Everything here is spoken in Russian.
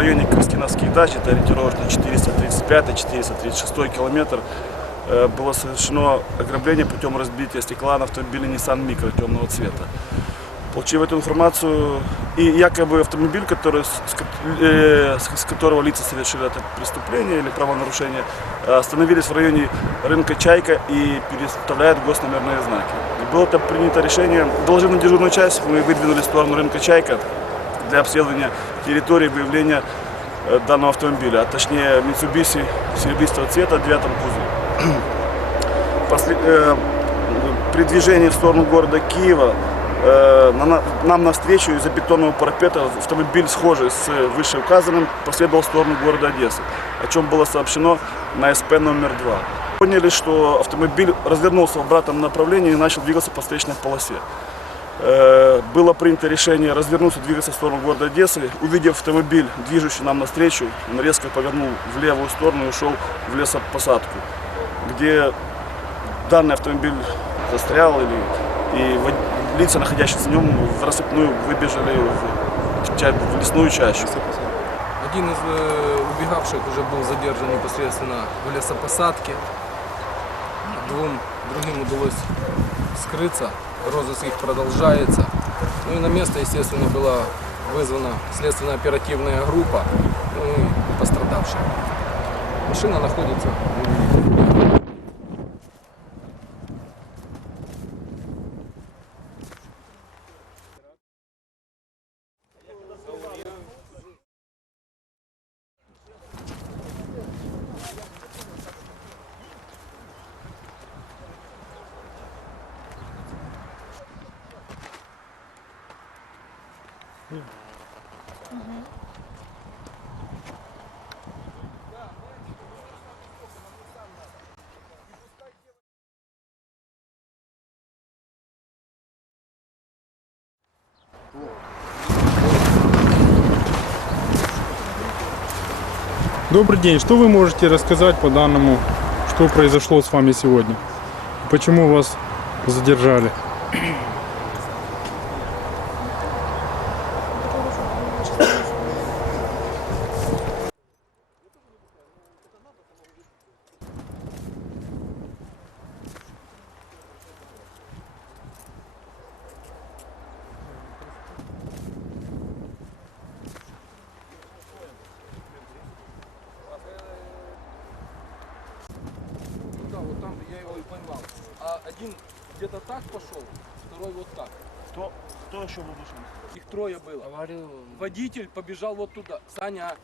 районе Крестиновских дач, это ориентировочно 435-436 километр, э, было совершено ограбление путем разбития стекла на автомобиле Nissan Micro темного цвета. Получив эту информацию, и якобы автомобиль, который, с, э, которого лица совершили это преступление или правонарушение, э, остановились в районе рынка Чайка и переставляют госномерные знаки. И было там принято решение, доложив на дежурную часть, мы выдвинули в сторону рынка Чайка для обследования территории выявления э, данного автомобиля, а точнее Mitsubishi серебристого цвета в девятом кузове. После- э, при движении в сторону города Киева э, на- на- нам навстречу из-за бетонного парапета автомобиль, схожий с вышеуказанным, последовал в сторону города Одессы, о чем было сообщено на СП номер 2. Поняли, что автомобиль развернулся в обратном направлении и начал двигаться по встречной полосе. Э, Было принято решение развернуться, двигаться в сторону города Одессы. Увидев автомобиль, движущий нам навстречу, он резко повернул в левую сторону и ушел в лесопосадку, где данный автомобиль застрял или и лица, находящиеся в нем, в рассыпную выбежали в, в лесную чащу. Один из э, убегавших уже был задержан непосредственно в лесопосадке. Двум другим удалось скрыться. Розыск их продолжается. Ну и на место, естественно, была вызвана следственно-оперативная группа ну и пострадавшие. Машина находится в Добрый день. Что вы можете рассказать по данному, что произошло с вами сегодня? Почему вас задержали? Я его и поймал. А один где-то так пошел, второй вот так. Кто, кто еще был машине? Их трое было. Водитель побежал вот туда. Саня,